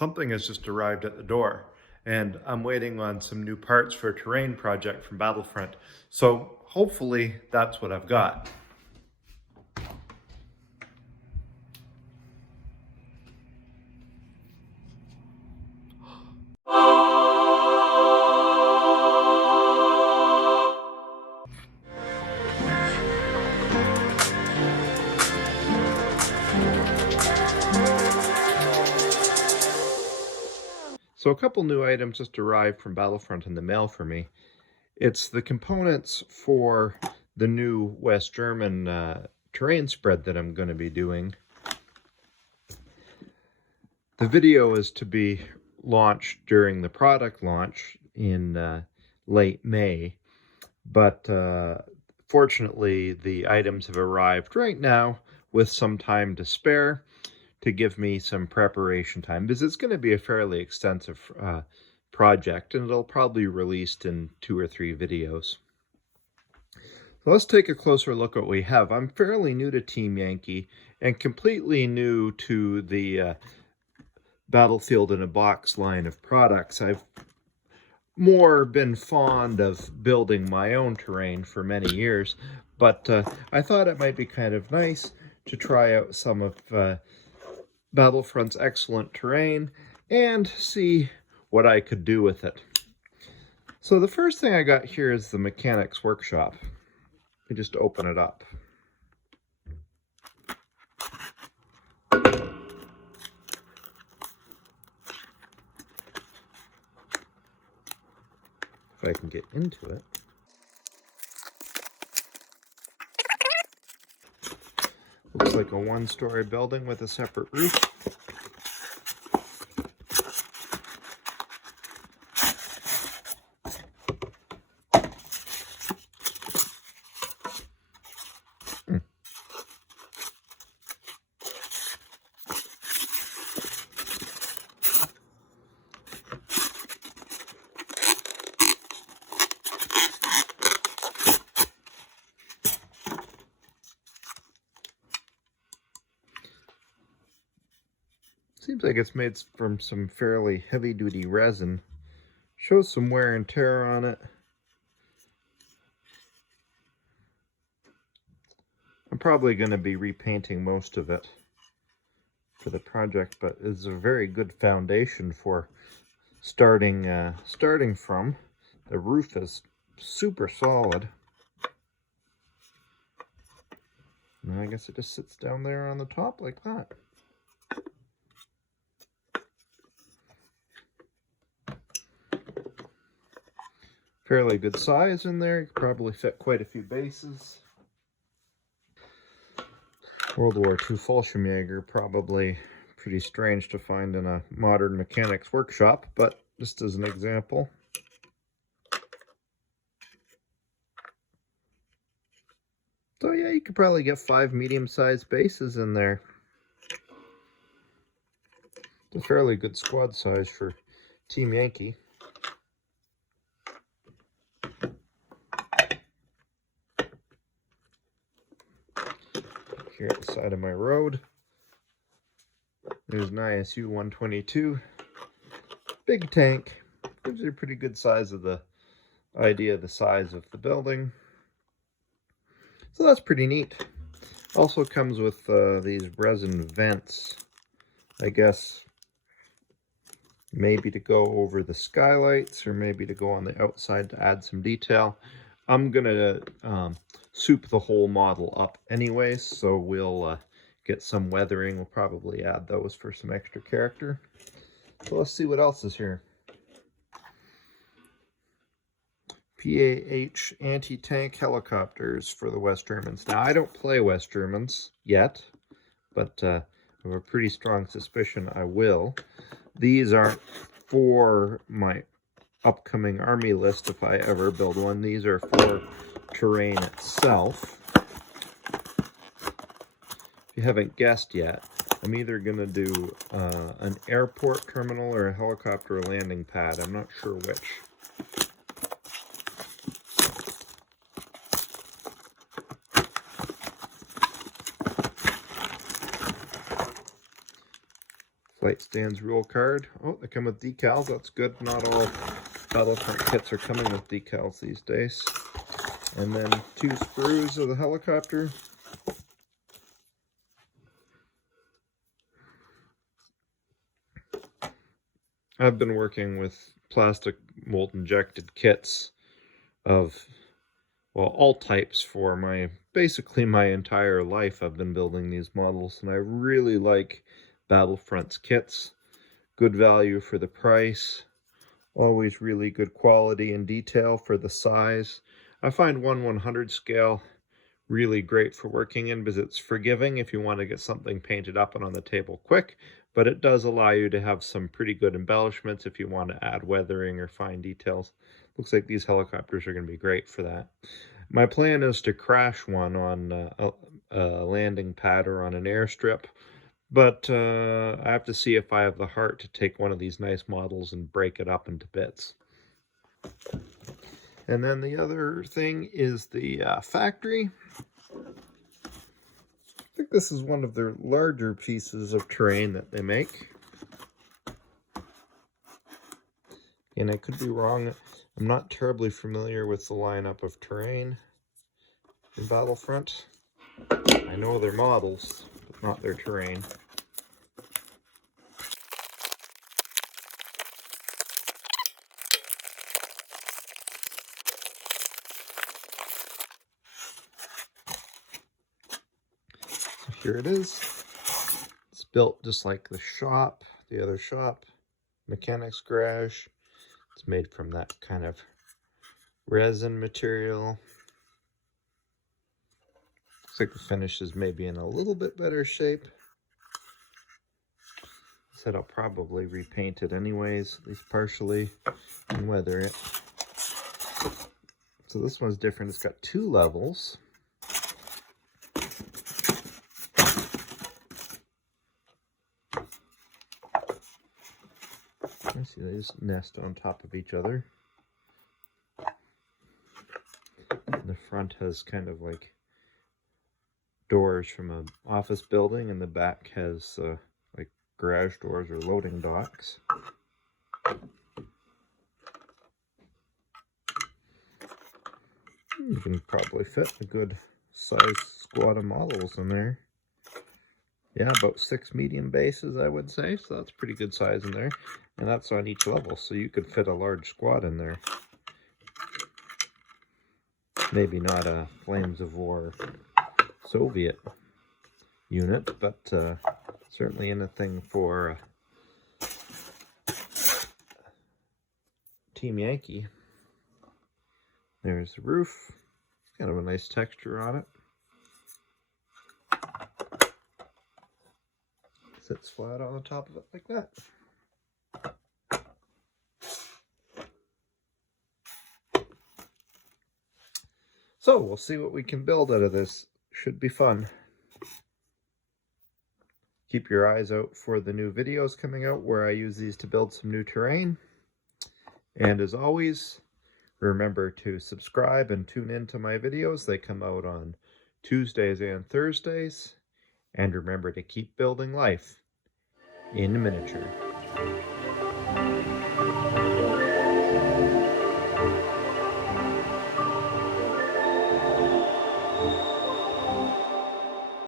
Something has just arrived at the door, and I'm waiting on some new parts for a terrain project from Battlefront. So hopefully that's what I've got. So a couple new items just arrived from Battlefront in the mail for me. It's the components for the new West German terrain spread that I'm going to be doing. The video is to be launched during the product launch in late May, but fortunately the items have arrived right now with some time to spare to give me some preparation time, because it's going to be a fairly extensive project, and it'll probably be released in 2 or 3 videos. So let's take a closer look at what we have. I'm fairly new to Team Yankee and completely new to the Battlefield in a Box line of products. I've more been fond of building my own terrain for many years, but I thought it might be kind of nice to try out some of Battlefront's excellent terrain and see what I could do with it. So the first thing I got here is the mechanics workshop. You just open it up. If I can get into it. Looks like a 1-story building with a separate roof. Seems like it's made from some fairly heavy-duty resin. Shows some wear and tear on it. I'm probably going to be repainting most of it for the project, but it's a very good foundation for starting from. The roof is super solid. And I guess it just sits down there on the top like that. Fairly good size in there. You could probably fit quite a few bases. World War II Fallschirmjäger, probably pretty strange to find in a modern mechanics workshop, but just as an example. So yeah, you could probably get 5 medium-sized bases in there. It's a fairly good squad size for Team Yankee. Here at the side of my road, there's an ISU 122. Big tank. Gives you a pretty good size of the idea of the size of the building. So that's pretty neat. Also comes with these resin vents. I guess maybe to go over the skylights or maybe to go on the outside to add some detail. I'm gonna soup the whole model up anyways, so we'll get some weathering. We'll probably add those for some extra character. So let's see what else is here. PAH anti-tank helicopters for the West Germans. Now, I don't play West Germans yet, but I have a pretty strong suspicion I will. These aren't for my upcoming army list if I ever build one. These are for terrain itself. If you haven't guessed yet, I'm either going to do an airport terminal or a helicopter landing pad. I'm not sure which. light stands rule card. Oh, they come with decals. That's good. Not all Battlefront kits are coming with decals these days. And then 2 sprues of the helicopter. I've been working with plastic mold injected kits of, well, all types for basically my entire life. I've been building these models, and I really like Battlefront's kits. Good value for the price. Always really good quality and detail for the size. I find 1/100 scale really great for working in because it's forgiving if you want to get something painted up and on the table quick, but it does allow you to have some pretty good embellishments if you want to add weathering or fine details. Looks like these helicopters are going to be great for that. My plan is to crash one on a landing pad or on an airstrip, but I have to see if I have the heart to take one of these nice models and break it up into bits. And then the other thing is the factory. I think this is one of their larger pieces of terrain that they make. And I could be wrong. I'm not terribly familiar with the lineup of terrain in Battlefront. I know their models, but not their terrain. So here it is. It's built just like the shop, the other shop, mechanics garage. It's made from that kind of resin material. Looks like the finish is maybe in a little bit better shape. I said I'll probably repaint it anyways, at least partially, and weather it. So this one's different. It's got 2 levels. I see they just nest on top of each other. And the front has kind of like doors from an office building, and the back has like garage doors or loading docks. You can probably fit a good size squad of models in there. Yeah, about 6 medium bases, I would say, so that's pretty good size in there. And that's on each level, so you could fit a large squad in there. Maybe not a Flames of War Soviet unit, but certainly anything for Team Yankee. There's the roof. Kind of a nice texture on it. Sits flat on the top of it like that. So we'll see what we can build out of this. Should be fun. Keep your eyes out for the new videos coming out where I use these to build some new terrain. And as always, remember to subscribe and tune into my videos. They come out on Tuesdays and Thursdays. And remember to keep building life in miniature.